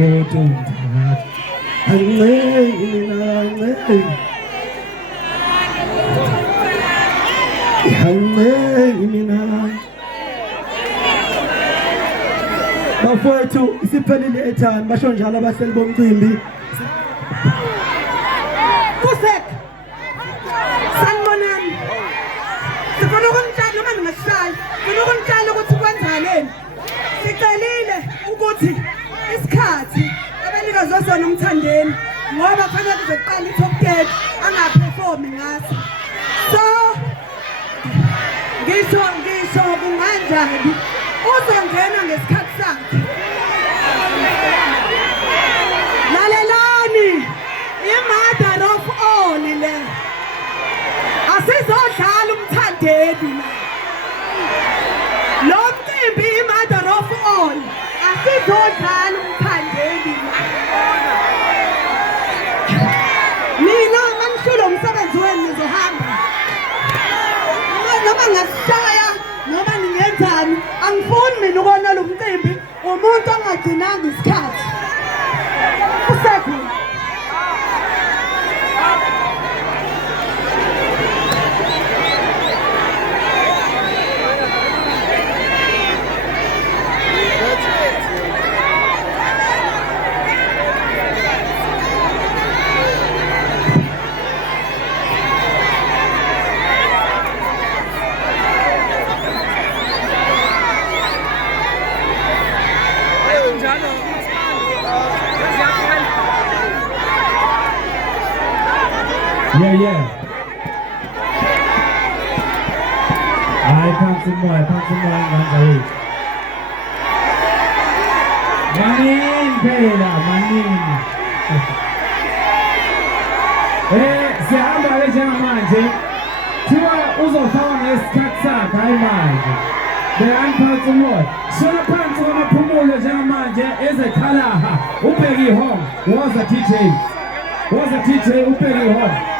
umuntu bafowethu isiphelile ethani basho njalo abahleli bomcimbi Kusek sanibonani sifuna ukumtshela noma ningashayi sifuna ukumtshela ukuthi kwenzaneni sicelile ukuthi isikhathi abanikazi wasona umthandeni ngoba kufanele kuzoqala i-top 10 angaperformi ngaso so ngisho kunganjani uzongena ngesikhathi sakhe lalelani i-mother of all le asizodlala umthandeni lo mcimbi i-mother of all asizodlala umthandeni mina mangishulo umsebenzi wenu nizohamba noma ngasishaya noma ningenzani angifuni mina ukona lo mcimbi umuntu ongagcinanga isikhathi usekho Yeah. Ai phansi moya nganzayo. Manin phela manin. Sihamba njengamanje. Thiwa uzofaka ngesikhathi sakhe hayi manje. Bekani phansi moya. Sona phansi kwamaphumulo njengamanje ezekhalaha. Ubheki ihome. Was a DJ ubheki ihome.